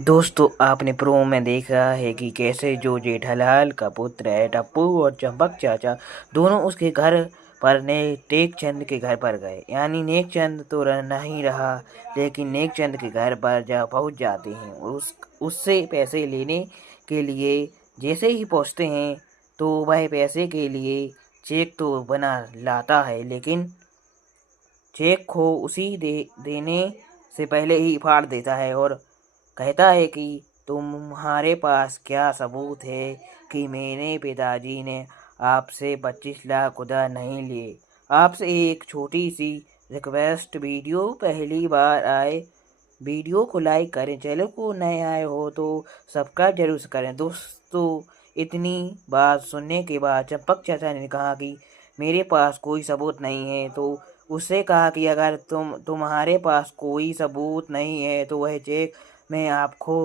दोस्तों आपने प्रोमो में देखा है कि कैसे जो जेठालाल का पुत्र है टप्पू और चंपक चाचा दोनों उसके घर पर टेकचंद के घर पर गए। यानी नेकचंद तो नहीं रहा, लेकिन नेकचंद के घर पर जा पहुंच जाते हैं और उससे पैसे लेने के लिए जैसे ही पहुंचते हैं तो वह पैसे के लिए चेक तो बना लाता है, लेकिन चेक को देने से पहले ही फाड़ देता है और कहता है कि तुम्हारे पास क्या सबूत है कि मेरे पिताजी ने आपसे 25 लाख खुदा नहीं लिए। आपसे एक छोटी सी रिक्वेस्ट, वीडियो पहली बार आए वीडियो को लाइक करें, चैनल को नए आए हो तो सब्सक्राइब जरूर से करें। दोस्तों इतनी बात सुनने के बाद चंपक चाचा ने कहा कि मेरे पास कोई सबूत नहीं है। तो उससे कहा कि अगर तुम्हारे पास कोई सबूत नहीं है तो वह चेक मैं आपको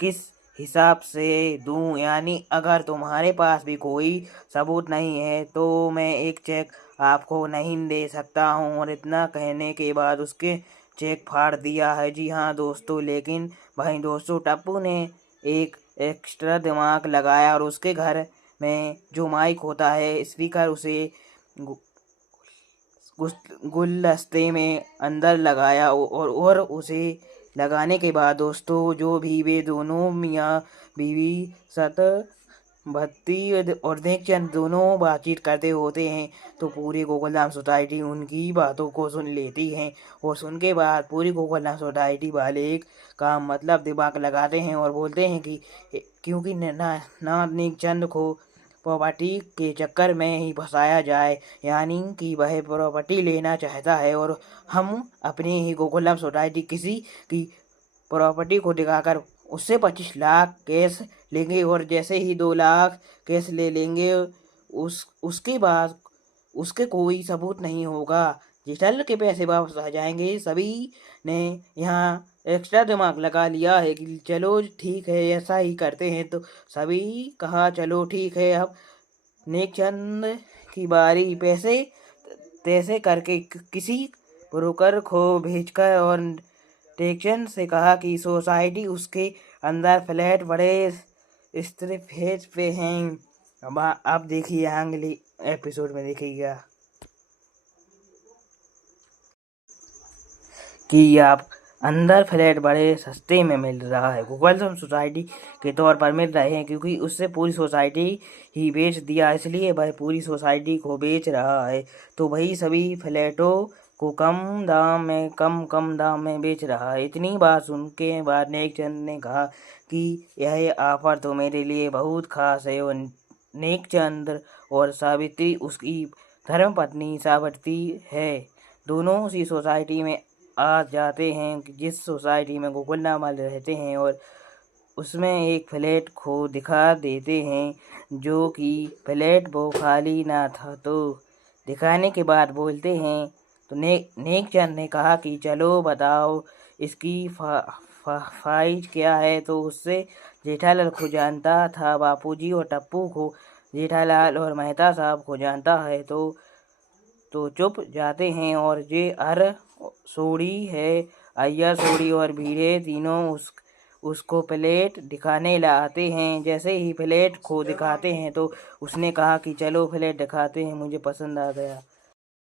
किस हिसाब से दूं। यानी अगर तुम्हारे पास भी कोई सबूत नहीं है तो मैं एक चेक आपको नहीं दे सकता हूं। और इतना कहने के बाद उसके चेक फाड़ दिया है। जी हाँ दोस्तों, लेकिन वहीं दोस्तों टप्पू ने एक एक्स्ट्रा दिमाग लगाया और उसके घर में जो माइक होता है, स्पीकर, उसे गुलदस्ते में अंदर लगाया और उसे लगाने के बाद दोस्तों जो भी वे दोनों मियाँ बीवी सत भक्ति और नेकचंद दोनों बातचीत करते होते हैं तो पूरी गोकुलधाम सोसाइटी उनकी बातों को सुन लेती है। और सुन के बाद पूरी गोकुलधाम सोसाइटी वाले एक काम मतलब दिमाग लगाते हैं और बोलते हैं कि क्योंकि ना नेकचंद को प्रॉपर्टी के चक्कर में ही फंसाया जाए। यानी कि वह प्रॉपर्टी लेना चाहता है और हम अपने ही गोकुलधाम सोसाइटी किसी की प्रॉपर्टी को दिखाकर उससे 25 लाख कैश लेंगे और जैसे ही 2 लाख कैश ले लेंगे उसके बाद उसके कोई सबूत नहीं होगा, जेठालाल के पैसे वापस आ जाएंगे। सभी ने यहाँ एक्स्ट्रा दिमाग लगा लिया है कि चलो ठीक है ऐसा ही करते हैं। तो सभी कहा चलो ठीक है। अब नेकचंद की बारी पैसे तैसे करके किसी ब्रोकर को भेजकर और टेक्चंद से कहा कि सोसाइटी उसके अंदर फ्लैट बड़े स्थिर फेज पे हैं। अब आप देखिए अगले एपिसोड में देखिएगा कि आप अंदर फ्लैट बड़े सस्ते में मिल रहा है, गोकुलधाम सोसाइटी के तौर पर मिल रहे हैं, क्योंकि उससे पूरी सोसाइटी ही बेच दिया, इसलिए वह पूरी सोसाइटी को बेच रहा है। तो वही सभी फ्लैटों को कम दाम में बेच रहा है। इतनी बात सुन के बाद नेकचंद ने कहा कि यह ऑफर तो मेरे लिए बहुत खास है। और नेकचंद और सावित्री उसकी धर्मपत्नी सावित्री है, दोनों उसी सोसाइटी में आ जाते हैं जिस सोसाइटी में गोकुलधाम वाले रहते हैं और उसमें एक फ्लैट को दिखा देते हैं जो कि फ्लैट वो खाली ना था। तो दिखाने के बाद बोलते हैं तो नेकचंद ने कहा कि चलो बताओ इसकी फाइज क्या है। तो उससे जेठालाल को जानता था बापूजी और टप्पू को जेठालाल और मेहता साहब को जानता है तो चुप जाते हैं। और ये सोड़ी है, अय्यर सोड़ी और भीड़े तीनों उसको प्लेट दिखाने लाते हैं। जैसे ही प्लेट को दिखाते हैं तो उसने कहा कि चलो प्लेट दिखाते हैं, मुझे पसंद आ गया।